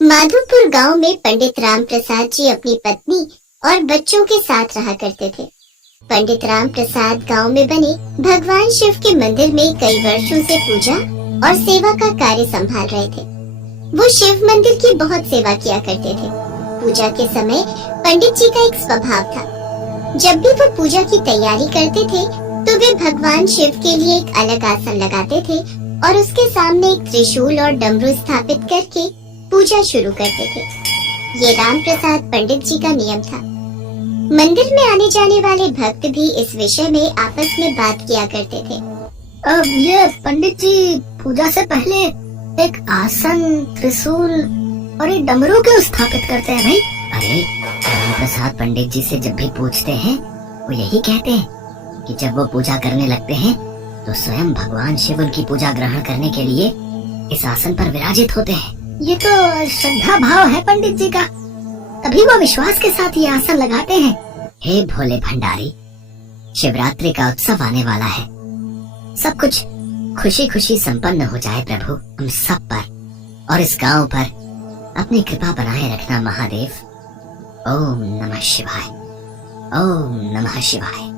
माधोपुर गांव में पंडित राम प्रसाद जी अपनी पत्नी और बच्चों के साथ रहा करते थे। पंडित राम प्रसाद गांव में बने भगवान शिव के मंदिर में कई वर्षों से पूजा और सेवा का कार्य संभाल रहे थे। वो शिव मंदिर की बहुत सेवा किया करते थे। पूजा के समय पंडित जी का एक स्वभाव था, जब भी वो पूजा की तैयारी करते थे तो वे भगवान शिव के लिए एक अलग आसन लगाते थे और उसके सामने एक त्रिशूल और डमरू स्थापित करके पूजा शुरू करते थे। ये राम प्रसाद पंडित जी का नियम था। मंदिर में आने जाने वाले भक्त भी इस विषय में आपस में बात किया करते थे। अब ये पंडित जी पूजा से पहले एक आसन, त्रिशूल और एक डमरू क्यों स्थापित करते हैं भाई? अरे राम प्रसाद पंडित जी से जब भी पूछते हैं वो यही कहते हैं कि जब वो पूजा करने लगते हैं तो स्वयं भगवान शिव उनकी पूजा ग्रहण करने के लिए इस आसन पर विराजित होते हैं। ये तो श्रद्धा भाव है पंडित जी का, तभी वो विश्वास के साथ ये आसन लगाते हैं। हे भोले भंडारी, शिवरात्रि का उत्सव आने वाला है। सब कुछ खुशी खुशी संपन्न हो जाए प्रभु हम सब पर और इस गांव पर अपनी कृपा बनाए रखना महादेव। ओम नमः शिवाय, ओम नमः शिवाय।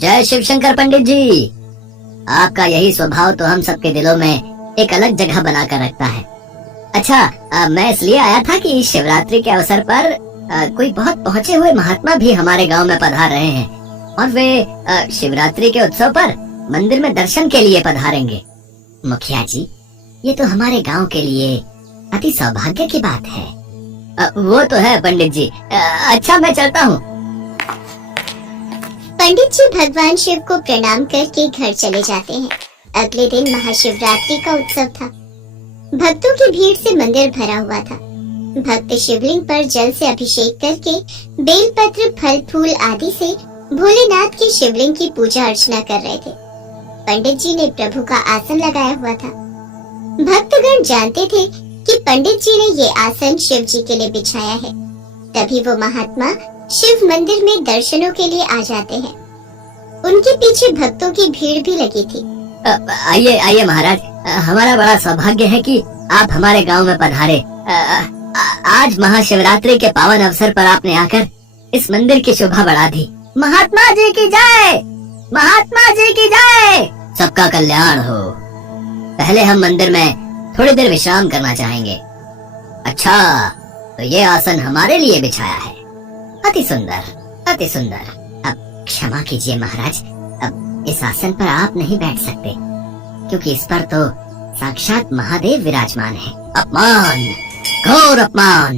जय शिव शंकर पंडित जी, आपका यही स्वभाव तो हम सबके दिलों में एक अलग जगह बनाकर रखता है। अच्छा, मैं इसलिए आया था कि शिवरात्रि के अवसर पर कोई बहुत पहुँचे हुए महात्मा भी हमारे गांव में पधार रहे हैं और वे शिवरात्रि के उत्सव पर मंदिर में दर्शन के लिए पधारेंगे। मुखिया जी, ये तो हमारे गांव के लिए अति सौभाग्य की बात है। वो तो है पंडित जी। अच्छा, मैं चलता हूँ। पंडित जी भगवान शिव को प्रणाम करके घर चले जाते हैं। अगले दिन महाशिवरात्रि का उत्सव था। भक्तों की भीड़ से मंदिर भरा हुआ था। भक्त शिवलिंग पर जल से अभिषेक करके बेलपत्र, फल फूल आदि से भोलेनाथ की शिवलिंग की पूजा अर्चना कर रहे थे। पंडित जी ने प्रभु का आसन लगाया हुआ था। भक्तगण जानते थे कि पंडित जी ने ये आसन शिव जी के लिए बिछाया है। तभी वो महात्मा शिव मंदिर में दर्शनों के लिए आ जाते हैं। उनके पीछे भक्तों की भीड़ भी लगी थी। आइए आइए महाराज, हमारा बड़ा सौभाग्य है कि आप हमारे गांव में पधारे। आज महाशिवरात्रि के पावन अवसर पर आपने आकर इस मंदिर की शोभा बढ़ा दी। महात्मा जी की जय, महात्मा जी की जय। सबका कल्याण हो। पहले हम मंदिर में थोड़ी देर विश्राम करना चाहेंगे। अच्छा, तो ये आसन हमारे लिए बिछाया है। अति सुंदर, अति सुंदर। अब क्षमा कीजिए महाराज, अब इस आसन पर आप नहीं बैठ सकते क्योंकि इस पर तो साक्षात महादेव विराजमान है। अपमान, घोर अपमान।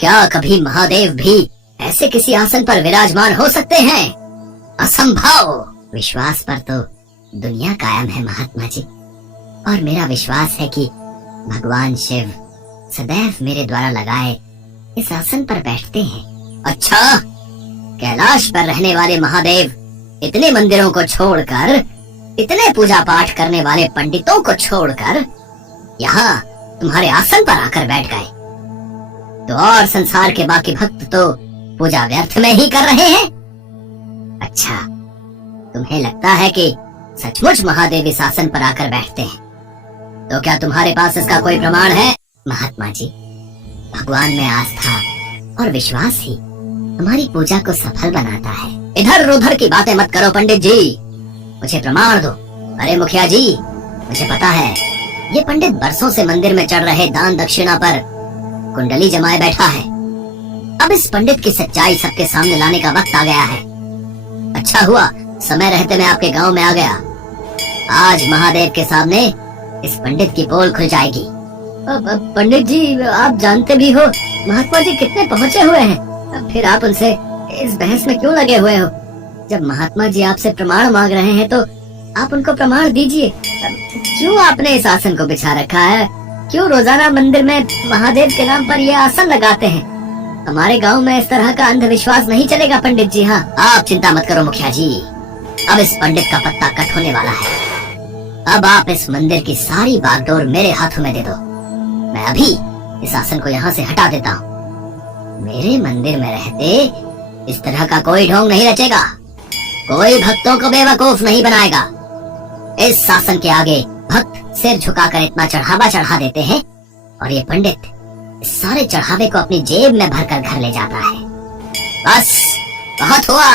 क्या कभी महादेव भी ऐसे किसी आसन पर विराजमान हो सकते हैं? असंभव। विश्वास पर तो दुनिया कायम है महात्मा जी, और मेरा विश्वास है कि भगवान शिव सदैव मेरे द्वारा लगाए इस आसन पर बैठते हैं। अच्छा, कैलाश पर रहने वाले महादेव इतने मंदिरों को छोड़कर, इतने पूजा पाठ करने वाले पंडितों को छोड़कर यहाँ तुम्हारे आसन पर आकर बैठ गए, तो और संसार के बाकी भक्त तो पूजा व्यर्थ में ही कर रहे हैं। अच्छा, तुम्हें लगता है कि सचमुच महादेव इस आसन पर आकर बैठते हैं, तो क्या तुम्हारे पास इसका कोई प्रमाण है? महात्मा जी, भगवान में आस्था और विश्वास ही हमारी पूजा को सफल बनाता है। इधर उधर की बातें मत करो पंडित जी, मुझे प्रमाण दो। अरे मुखिया जी, मुझे पता है ये पंडित बरसों से मंदिर में चढ़ रहे दान दक्षिणा पर कुंडली जमाए बैठा है। अब इस पंडित की सच्चाई सबके सामने लाने का वक्त आ गया है। अच्छा हुआ समय रहते मैं आपके गांव में आ गया। आज महादेव के सामने इस पंडित की पोल खुल जाएगी। पंडित जी, आप जानते भी हो महात्मा जी कितने पहुँचे हुए हैं, फिर आप उनसे इस बहस में क्यों लगे हुए हो? जब महात्मा जी आपसे प्रमाण मांग रहे हैं तो आप उनको प्रमाण दीजिए। क्यों आपने इस आसन को बिछा रखा है? क्यों रोजाना मंदिर में महादेव के नाम पर यह आसन लगाते हैं? हमारे गांव में इस तरह का अंधविश्वास नहीं चलेगा पंडित जी। हाँ, आप चिंता मत करो मुखिया जी, अब इस पंडित का पत्ता कट होने वाला है। अब आप इस मंदिर की सारी बागडोर मेरे हाथों में दे दो। मैं अभी इस आसन को यहाँ से हटा देता हूँ। मेरे मंदिर में रहते इस तरह का कोई ढोंग नहीं रचेगा, कोई भक्तों को बेवकूफ नहीं बनाएगा। इस शासन के आगे भक्त सिर झुकाकर इतना चढ़ावा चढ़ा देते हैं और ये पंडित इस सारे चढ़ावे को अपनी जेब में भरकर घर ले जाता है। बस बहुत हुआ,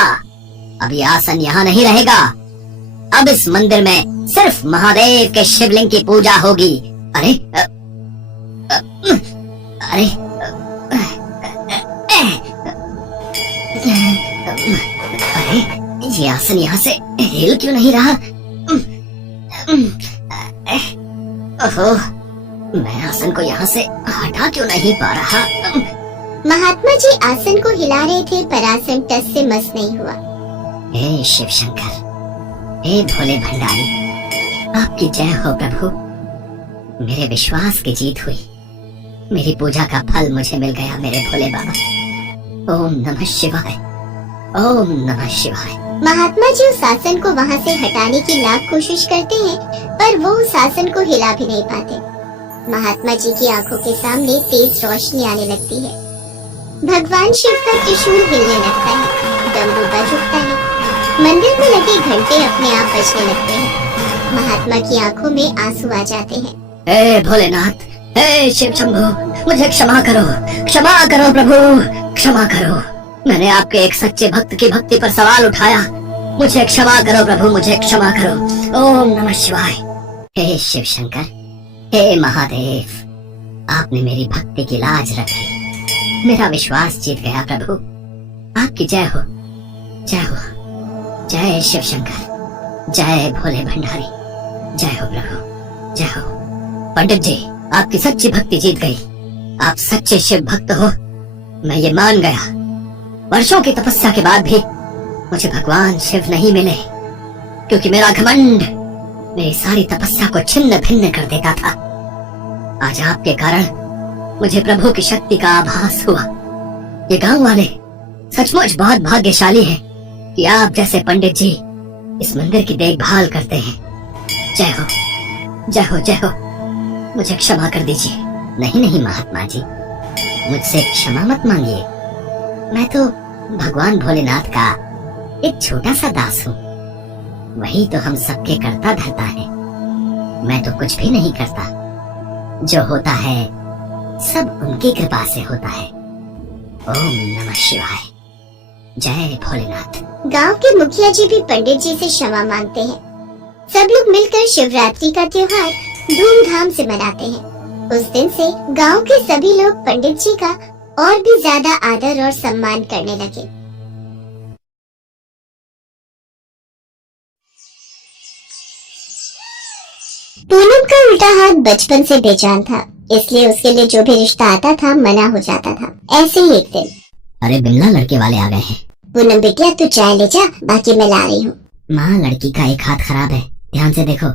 अब ये आसन यहाँ नहीं रहेगा। अब इस मंदिर में सिर्फ महादेव के शिवलिंग की पूजा होगी। अरे अरे अरे ये आसन यहाँ से हिल क्यों नहीं रहा? ओहो, मैं आसन को यहाँ से हटा क्यों नहीं पा रहा? महात्मा जी आसन को हिला रहे थे पर आसन टस से मस नहीं हुआ। हे शिव शंकर, हे भोले भंडारी, आपकी जय हो प्रभु। मेरे विश्वास की जीत हुई, मेरी पूजा का फल मुझे मिल गया मेरे भोले बाबा। ओम नमः शिवाय, ओम नमः शिवाय। महात्मा जी उस आसन को वहाँ से हटाने की लाख कोशिश करते हैं पर वो उस आसन को हिला भी नहीं पाते। महात्मा जी की आंखों के सामने तेज रोशनी आने लगती है। भगवान शिव का त्रिशूल हिलने लगता है, डमरू बज उठता है, मंदिर में लगे घंटे अपने आप बजने लगते हैं। महात्मा की आंखों में आंसू आ जाते हैं। हे भोलेनाथ, हे शिव शंभु, मुझे क्षमा करो प्रभु, क्षमा करो। मैंने आपके एक सच्चे भक्त की भक्ति पर सवाल उठाया, मुझे क्षमा करो प्रभु, मुझे क्षमा करो। ओम नमः शिवाय। हे शिव शंकर, हे महादेव, आपने मेरी भक्ति की लाज रखी, मेरा विश्वास जीत गया प्रभु। आपकी जय हो, जय हो, जय शिव शंकर, जय भोले भंडारी, जय हो प्रभु, जय हो। पंडित जी, आपकी सच्ची भक्ति जीत गई, आप सच्चे शिव भक्त हो, मैं ये मान गया। वर्षों की तपस्या के बाद भी मुझे भगवान शिव नहीं मिले, क्योंकि मेरा घमंड मेरी सारी तपस्या को छिन्न भिन्न कर देता था। आज आपके कारण मुझे प्रभु की शक्ति का आभास हुआ। ये गांव वाले सचमुच बहुत भाग्यशाली हैं कि आप जैसे पंडित जी इस मंदिर की देखभाल करते हैं। जय हो, जय हो, जय हो। मुझे क्षमा कर दीजिए। नहीं नहीं महात्मा जी, मुझसे क्षमा मत मांगिए, मैं तो भगवान भोलेनाथ का एक छोटा सा दास हूँ। वही तो हम सबके करता धरता है। मैं तो कुछ भी नहीं करता, जो होता है सब उनकी कृपा से होता है। ओम नमः शिवाय, जय भोलेनाथ। गांव के मुखिया जी भी पंडित जी से क्षमा मांगते हैं। सब लोग मिलकर शिवरात्रि का त्योहार धूमधाम से मनाते हैं। उस दिन से गांव के सभी लोग पंडित जी का और भी ज्यादा आदर और सम्मान करने लगे। पूनम का उल्टा हाथ बचपन से बेजान था, इसलिए उसके लिए जो भी रिश्ता आता था मना हो जाता था। ऐसे ही एक दिन, अरे बिमला, लड़के वाले आ गए हैं। पूनम बिटिया तू चाय ले जा, बाकी मैं ला रही हूँ। माँ, लड़की का एक हाथ खराब है, ध्यान से देखो।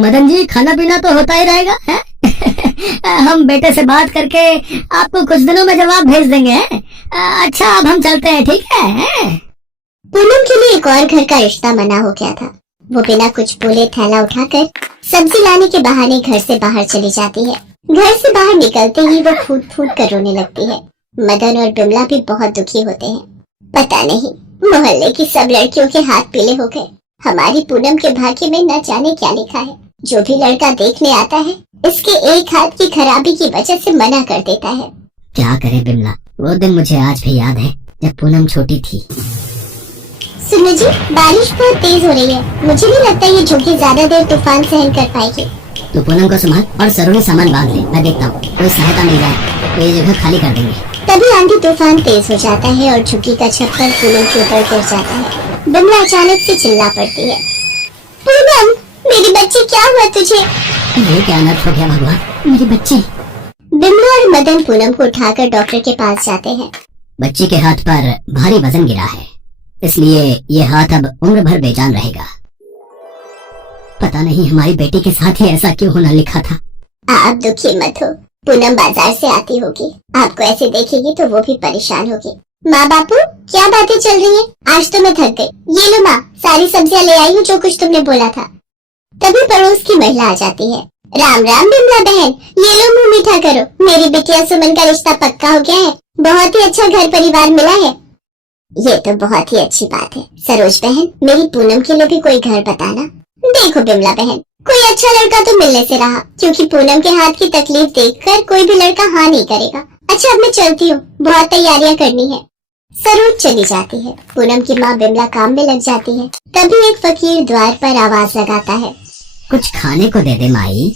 मदन जी, खाना पीना तो होता ही रहेगा है? हम बेटे से बात करके आपको कुछ दिनों में जवाब भेज देंगे। अच्छा, अब हम चलते हैं, ठीक है? पूनम के लिए एक और घर का रिश्ता मना हो गया था। वो बिना कुछ बोले थैला उठाकर सब्जी लाने के बहाने घर से बाहर चली जाती है। घर से बाहर निकलते ही वो फूट फूट कर रोने लगती है। मदन और बिमला भी बहुत दुखी होते हैं। पता नहीं मोहल्ले की सब लड़कियों के हाथ पीले हो गए। हमारी पूनम के भाग्य में न जाने क्या लिखा है। जो भी लड़का देखने आता है इसके एक हाथ की खराबी की वजह से मना कर देता है। क्या करे बिमला, वो दिन मुझे आज भी याद है जब पूनम छोटी थी। सुनो जी, बारिश बहुत तेज हो रही है। मुझे नहीं लगता ये झुग्गी ज्यादा देर तूफान सहन कर पाएगी। तो पूनम को संभाल और जरूरी सामान बांध ले। मैं देखता हूँ कोई सहायता मिल जाए तो ये जगह खाली कर देंगे। तभी आंधी तूफान तेज हो जाता है और झुग्गी का छप्पर पूनम के ऊपर गिर जाता है। बिमला अचानक से चिल्ला पड़ती है, पूनम मेरी बच्ची, क्या हुआ तुझे? ये क्या अनर्थ हो गया भगवान, मेरी बच्ची। बिमला और मदन पूनम को उठाकर डॉक्टर के पास जाते हैं। बच्ची के हाथ पर भारी वजन गिरा है, इसलिए ये हाथ अब उम्र भर बेजान रहेगा। पता नहीं हमारी बेटी के साथ ही ऐसा क्यों होना लिखा था। आप दुखी मत हो, पूनम बाजार से आती होगी, आपको ऐसे देखेगी तो वो भी परेशान होगी। माँ बापू, क्या बातें चल रही हैं? आज तो मैं थक गई। ये लो माँ, सारी सब्जियाँ ले आई हूँ जो कुछ तुमने बोला था। तभी पड़ोस की महिला आ जाती है। राम राम बिमला बहन, ये लो मुँह मीठा करो, मेरी बिटिया सुमन का रिश्ता पक्का हो गया है। बहुत ही अच्छा घर परिवार मिला है। ये तो बहुत ही अच्छी बात है। सरोज बहन, मेरी पूनम के लिए भी कोई घर बताना। देखो बिमला बहन, कोई अच्छा लड़का तो मिलने से रहा, क्योंकि पूनम के हाथ की तकलीफ देखकर कोई भी लड़का हाँ नहीं करेगा। अच्छा अब मैं चलती हूँ, बहुत तैयारियां करनी है। सरोज चली जाती है। पूनम की माँ बिमला काम में लग जाती है। तभी एक फकीर द्वार पर आवाज लगाता है, कुछ खाने को दे दे माई।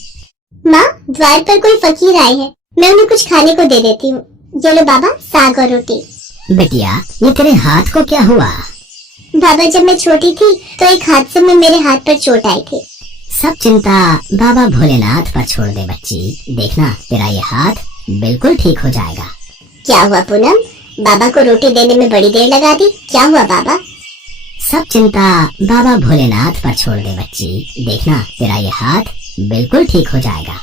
माँ द्वार पर कोई फकीर आए हैं, मैं उन्हें कुछ खाने को दे देती हूँ। ये लो बाबा, साग और रोटी। बिटिया ये तेरे हाथ को क्या हुआ? बाबा जब मैं छोटी थी तो एक हादसे में मेरे हाथ पर चोट आई थी। सब चिंता बाबा भोलेनाथ पर छोड़ दे बच्ची, देखना तेरा ये हाथ बिल्कुल ठीक हो जाएगा। क्या हुआ पूनम, बाबा को रोटी देने में बड़ी देर लगा दी, क्या हुआ बाबा? सब चिंता बाबा भोलेनाथ पर छोड़ दे बच्ची, देखना तेरा ये हाथ बिल्कुल ठीक हो जाएगा।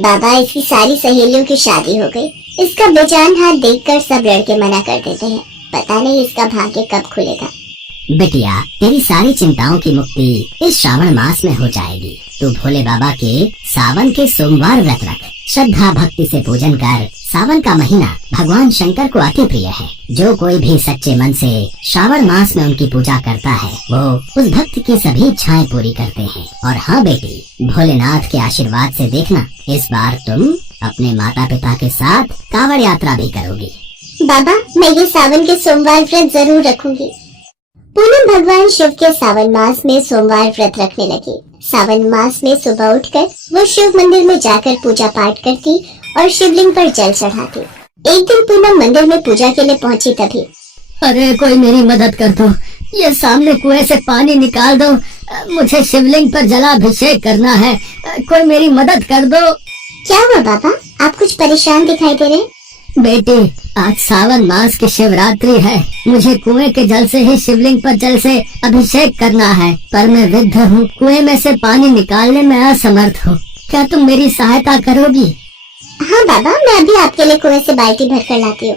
बाबा इसकी सारी सहेलियों की शादी हो गई, इसका बेजान हाथ देखकर सब लड़के मना कर देते हैं। पता नहीं इसका भाग्य कब खुलेगा। बिटिया तेरी सारी चिंताओं की मुक्ति इस श्रावण मास में हो जाएगी। तू भोले बाबा के सावन के सोमवार व्रत रख, श्रद्धा भक्ति से पूजन कर। सावन का महीना भगवान शंकर को अति प्रिय है। जो कोई भी सच्चे मन से श्रावण मास में उनकी पूजा करता है वो उस भक्त की सभी इच्छाएं पूरी करते हैं। और हाँ बेटी, भोलेनाथ के आशीर्वाद से देखना इस बार तुम अपने माता पिता के साथ कांवड़ यात्रा भी करोगी। बाबा मैं ये सावन के सोमवार व्रत जरूर रखूंगी। पूनम भगवान शिव के सावन मास में सोमवार व्रत रखने लगी। सावन मास में सुबह उठकर वो शिव मंदिर में जाकर पूजा पाठ करती और शिवलिंग पर जल चढ़ाती। एक दिन पूनम मंदिर में पूजा के लिए पहुंची तभी, अरे कोई मेरी मदद कर दो, ये सामने कुएं से पानी निकाल दो, मुझे शिवलिंग पर जलाभिषेक करना है, कोई मेरी मदद कर दो। क्या हुआ बाबा, आप कुछ परेशान दिखाई दे रहे हैं? बेटी आज सावन मास की शिवरात्रि है, मुझे कुएं के जल से ही शिवलिंग पर जल से अभिषेक करना है, पर मैं वृद्ध हूँ, कुएं में से पानी निकालने में असमर्थ हूँ, क्या तुम मेरी सहायता करोगी? हाँ बाबा, मैं अभी आपके लिए कुएं से बाल्टी भर कर लाती हूँ।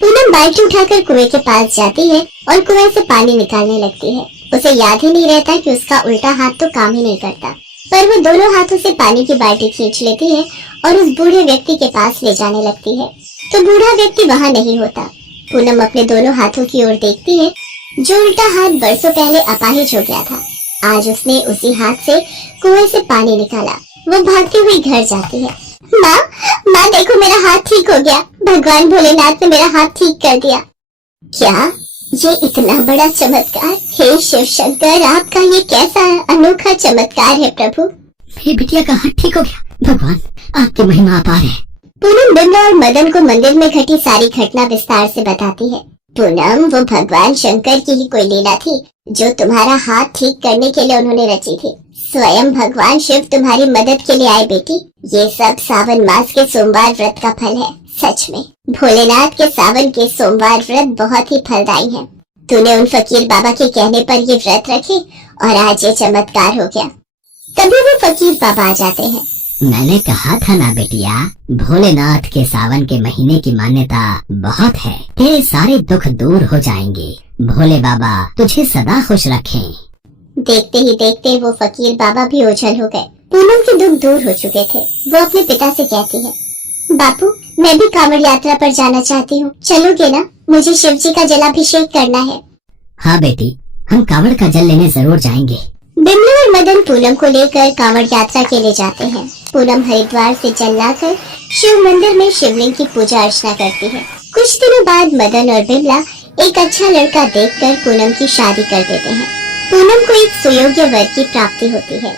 पूनम बाल्टी उठाकर कुएं के पास जाती है और कुएं से पानी निकालने लगती है। उसे याद ही नहीं रहता कि उसका उल्टा हाथ तो काम ही नहीं करता, पर वो दोनों हाथों से पानी की बाल्टी खींच लेती है और उस बूढ़े व्यक्ति के पास ले जाने लगती है। तो बूढ़ा व्यक्ति वहाँ नहीं होता। पूनम अपने दोनों हाथों की ओर देखती है। जो उल्टा हाथ बरसों पहले अपाहिज हो गया था, आज उसने उसी हाथ से कुएं से पानी निकाला। वो भागती हुई घर जाती है। माँ, माँ देखो मेरा हाथ ठीक हो गया, भगवान भोलेनाथ ने मेरा हाथ ठीक कर दिया। क्या ये इतना बड़ा चमत्कार? हे शिव शंकर, आपका ये कैसा अनोखा चमत्कार है प्रभु। मेरी बिटिया का हाथ ठीक हो गया, भगवान आपकी महिमा अपार है। पूनम बिमला और मदन को मंदिर में घटी सारी घटना विस्तार से बताती है। पूनम, वो भगवान शंकर की ही कोई लीला थी जो तुम्हारा हाथ ठीक करने के लिए उन्होंने रची थी। स्वयं भगवान शिव तुम्हारी मदद के लिए आए बेटी। ये सब सावन मास के सोमवार व्रत का फल है। सच में भोलेनाथ के सावन के सोमवार व्रत बहुत ही फलदायी है। तूने उन फकीर बाबा के कहने पर ये व्रत रखे और आज ये चमत्कार हो गया। तभी वो फकीर बाबा आ जाते हैं। मैंने कहा था ना बेटिया, भोलेनाथ के सावन के महीने की मान्यता बहुत है, तेरे सारे दुख दूर हो जाएंगे। भोले बाबा तुझे सदा खुश रखें। देखते ही देखते वो फकीर बाबा भी ओझल हो गए। पूनम के दुख दूर हो चुके थे। वो अपने पिता से कहती है, बापू मैं भी कांवड़ यात्रा पर जाना चाहती हूँ, चलोगे ना? मुझे शिव जी का जलाभिषेक करना है। हाँ बेटी, हम कांवड़ का जल लेने जरूर जाएंगे। बिमला और मदन पूनम को लेकर कांवड़ यात्रा के लिए जाते हैं। पूनम हरिद्वार से जल लाकर शिव मंदिर में शिवलिंग की पूजा अर्चना करती है। कुछ दिनों बाद मदन और बिमला एक अच्छा लड़का देखकर पूनम की शादी कर देते हैं। पूनम को एक सुयोग्य वर की प्राप्ति होती है।